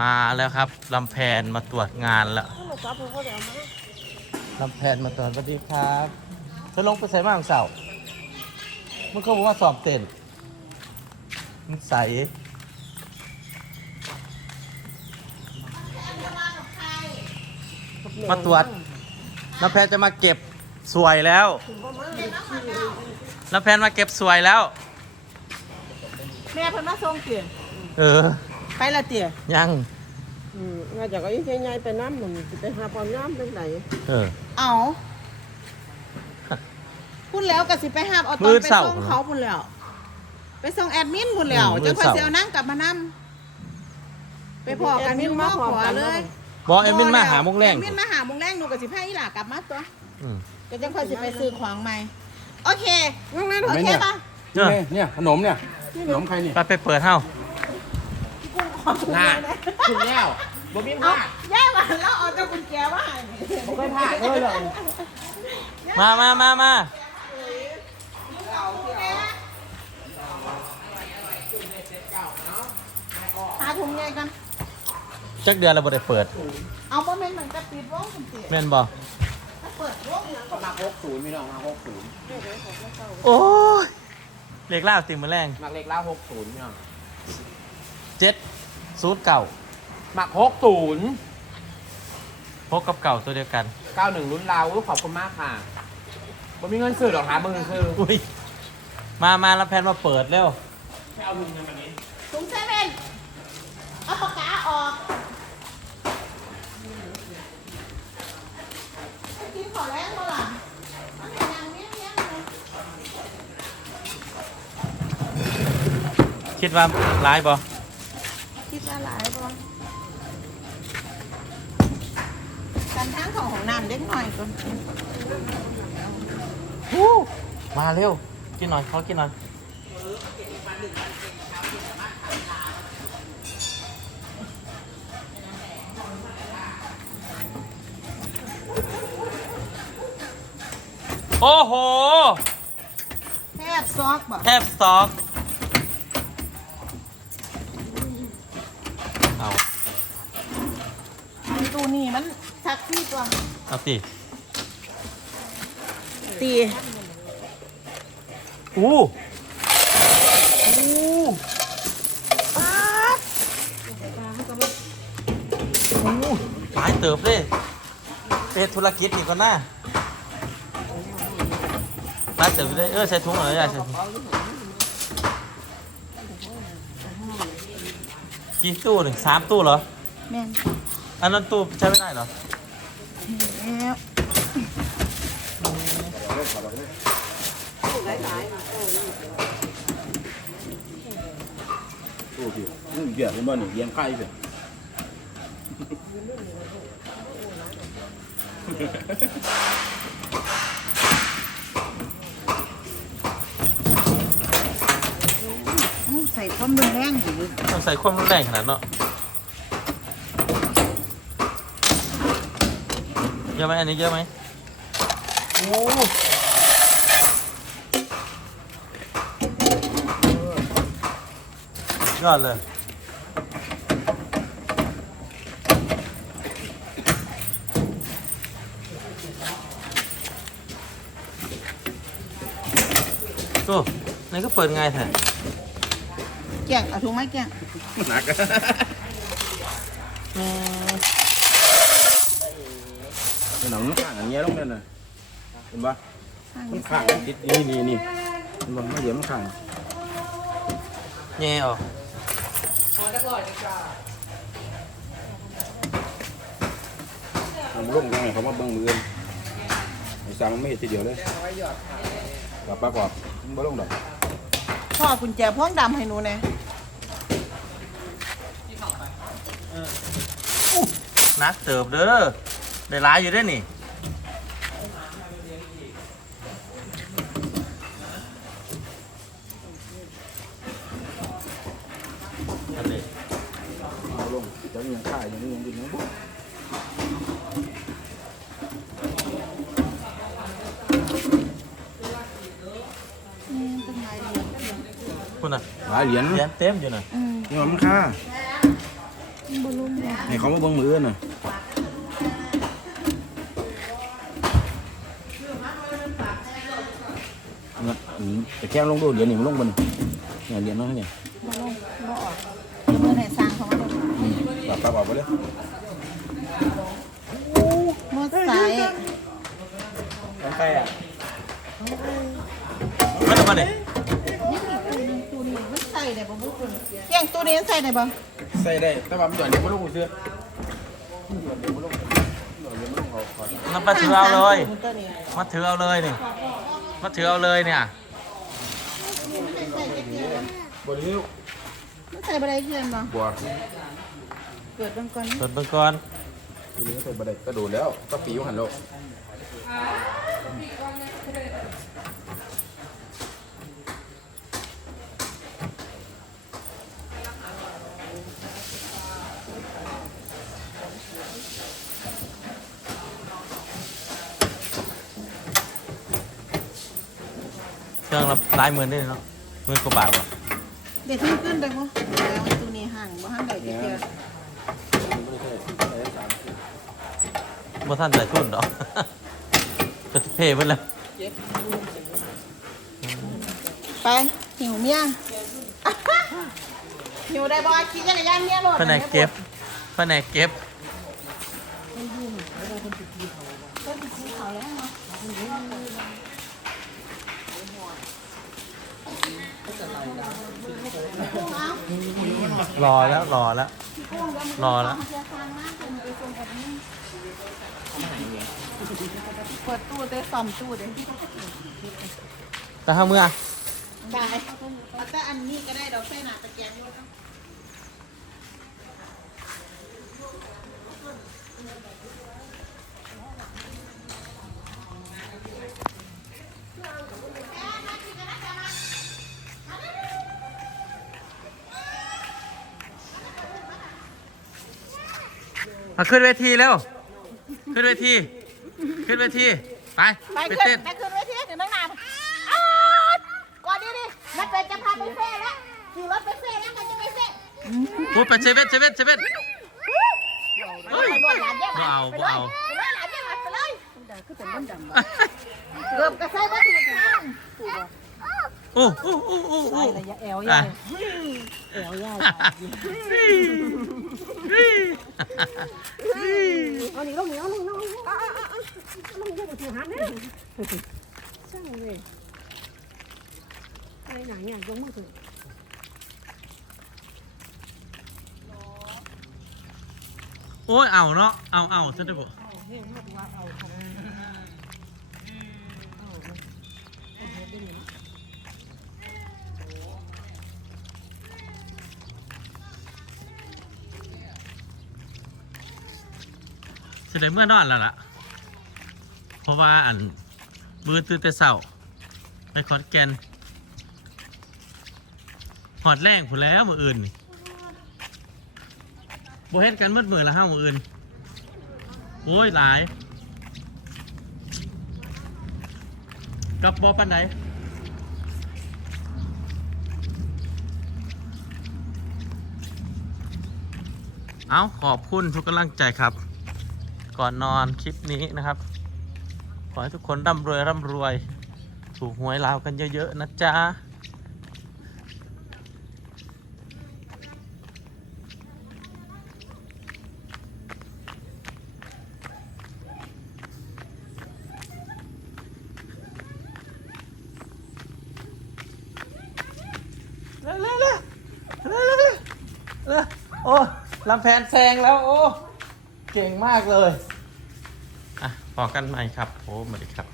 มาแล้วครับลำแพนมาตรวจงานแล้วถ้าเราซับเราก็เดี๋ยวมาลำแพนมาตรวจสวัสดีครับเธอลงไปใส่มาของเสามันก็บอกว่าสอบเต้นมันใสมาตรวจลำแพนจะมาเก็บสวยแล้วถึงประมาณลำแพนมาเก็บสวยแล้ว แม่เพิ่นมาส่งเตี๋ยเออ ไปละเตี๋ยยังอืมงานจากก็ยิ่งใหญ่ๆไปน้ำมันสิไปหาปอมน้ำเป็นไหนเออ เอาพูดแล้วก็สิไปหาบเอาตมื้อนอไปเช้าส่งเขาพูดแล้ว ไปส่งแอดมินพูดแล้วอืมมื้จะอค่อยเช้าเสียวนั่งกลับมานำไปพอกันอยู่มาขวาเลยบอกเอ็มมินมาหามุกแรงแอดมินมาหามุกแรงหนูกับสิพาอีหลากลับมาตัวอืม ก็จังค่อยสิไปซื้อของใหม่ โอเคนั่งนั่นโอเคป่ะเออเนี่ยเนี่ยขนมเนี่ยขนมใครเนี่ยไปไปเปิดเฮ้า น่าคุณแล้วบ่มีเอาผ้าแย่ว่ะแล้วเอาเจ้ากุญแจว่าให้บ่เคยผ้าเลยเหรอมามามามาหาถุงใหญ่กันจักเดือนเราบ่ได้เปิด เอาบ่แม่นเหมือนกับปิดวงคุณเตี๋ยแม่นบ่ถ้าเปิดวงเนี่ยมาหกศูนย์มีน้องมาหกศูนย์โอ้ย เล็กล่าวติมมือแรงมักเล็กแล้วหกศูนย์มีน้องเจ็ด ศูนย์เก่ามักหกศูนย์พกกับเก่าตัวเดียวกัน เก้าหนึ่งรุ่นเราอุ๊ยขอบคุณมากค่ะบ่มีเงินซื้อหรอกครับมึงซื้ออุ้ยมามาแล้วแพนมาเปิดเร็วถุงเซเว่นเอาปากกาออกไปกินขอแรงมาล่ะมันเป็นอย่างเนี้ยเนี้ยเลยคิดว่าร้ายบ่ คิดว่าหลายบ่ การทางของของน้ำเล็กหน่อยก่อนมาเร็ว กินหน่อยเขากินหน่อยโอ้โห แทบซอกบ่แทบสต็อกเอา ตู้นี่มัน ทักซี่ตัวเอาสิตีอู้อู้อู้หลายเติบเลยเป็นธุรกิจอีกก่อนหน้าหลายเติบเลยเออใส่ถุงเหรอยายใส่ถุงกี่ตู้หนึ่งสามตู้เหรอแม่นอันนั้นตู้ใช้ไม่ได้เหรอ แล้ว โอ้พี่อืมเบียร์เป็นบ่นี่เลี้ยงไก่เบียร์ใส่ความรุนแรงอยู่ต้องใส่ความรุนแรงขนาดเนาะเยอะไหมอันนี้เยอะไหมโอ้ ยอดเลยโอ้นี่ก็เปิดง่ายแท้แก่งเอาถุงไม้แก่งหนักอืมขนมมันข้างอย่างเงี้ยลงนั่นน่ะเห็นปะมันข้างมันติดนี่นี่นี่เห็นปะมันเดี๋ยวมันข้างแง่ออก มันลงยังไงเขามาเบิ่งมืออื่นไอ้สามมันไม่เห็นทีเดียวเลยกลับปากกอบมันบ่ลงดอกพ่อกุญแจพ่วงดำให้หนูแน่นักเติบเด้อได้ร้ายอยู่เด้อนี่ อันนี้เอาลงจะมียังข้ายอย่างนี้ยังดินยังบ่คุณน่ะหลายเหรียญเหรียญเต็มอยู่น่ะนี่มันค่าบ่ลงบ่ให้เขามาเบิ่งมืออื่นน่ะเนี่ยอืมแต่แค่ลงดูเดี๋ยวนี้มันลงบนเนี่ยเรียนน้อยเนี่ย ปรับปรับออกไปเลยมอไซค์ของใครอะไม่ต้องมาเนี่ยนี่ตู้นี้มันใส่ได้บ่บุคุณเกียงตู้นี้ใส่ได้บ่ใส่ได้แต่ว่ามันหย่อนเดี๋ยวมันลงกูเสื้อมันหย่อนเดี๋ยวมันลงหย่อนเดี๋ยวมันลงเขาขอดน้ำมาถือเอาเลยตัวนี้มาถือเอาเลยนี่ มาถือเอาเลยเนี่ยบนนิ้วมันใส่บ่ได้เกียงบ่บัว เกิดเบิ่งก่อนเปิดเบิ่งก่อนทีนี้ใส่บันไดกระโดดแล้วก็ปีวหันโลกเครื่องละหลายหมื่นได้เนาะหมื่นกว่าบาทวะเดี๋ยวที่ขึ้นได้บ่แล้วตู้นี้ห่างบ่ห่างได้เกียง ไม่ได้ใช่ใส่ได้สาม บ่ท่านใส่ทุนดอกจะเพ่เพิ่นแล้วไปหิวเมียหิวได้บ่ขี่จักรยานเมียรถแผนกเก็บแผนกเก็บรอแล้วรอแล้วรอแล้ว เปิดตู้ได้ซ่อมตู้เด้แต่ถ้าเมื่อได้เอาแต่อันนี้ก็ได้ดอกใส่หน้าตะแกรงรถเนาะมาขึ้นเวทีแล้ว ขึ้นเวที ขึ้นเวทีไปไปไปขึ้นเต้นไปขึ้นเวทีถึงตั้งนานอ้าวก่อนนี้ดินัดเจจะพาไปเฟ่แล้วขี่รถไปเฟ่แล้วกันจะไปเฟ่พูดไปเซเว่นเซเว่นเซเว่นเฮ้ยไปรถหลานแยกบ่เอาไปบ่เลยเอาไปเลยหลานแยกไปเลยเกือบกระใส่บ่ถูกทาง โอ้โอ้โอ้โอ้โอ้ระยะแอวอะยายแอวยายเอาหนีลงหนีเอาลงลงลงเอาเอาเอาลงเยอะกว่าถือหันเนี่ยช่างเลยไอ้หนังเนี่ยยงมือถือโอ้ยเอาเนาะเอาเอาซะได้บ่เฮ้ยเขาบอกว่าเอาของเอาเอาเฮ็ดได้เนี่ย สิได้เมื่อนอนแล้วล่ะ เพราะว่าอันมือตื่นแต่เช้าไปขอนแก่นหอดแรงผุนแล้วมืออื่นนี่บ่เห็นกันมืดมือละห้ามืออื่นโอ้ยหลายกับบอปันไดเอาขอบคุณทุกกำลังใจครับ ก่อนนอนคลิปนี้นะครับ ขอให้ทุกคนร่ำรวยร่ำรวย ถูกหวยลาวกันเยอะๆนะจ๊ะเร็วเร็วเร็วเร็วเร็วเร็วเร็วโอ้ลำแพนแซงแล้ว โอ้ เก่งมากเลย อะพอกันใหม่ครับโอ้สวัสดีครับ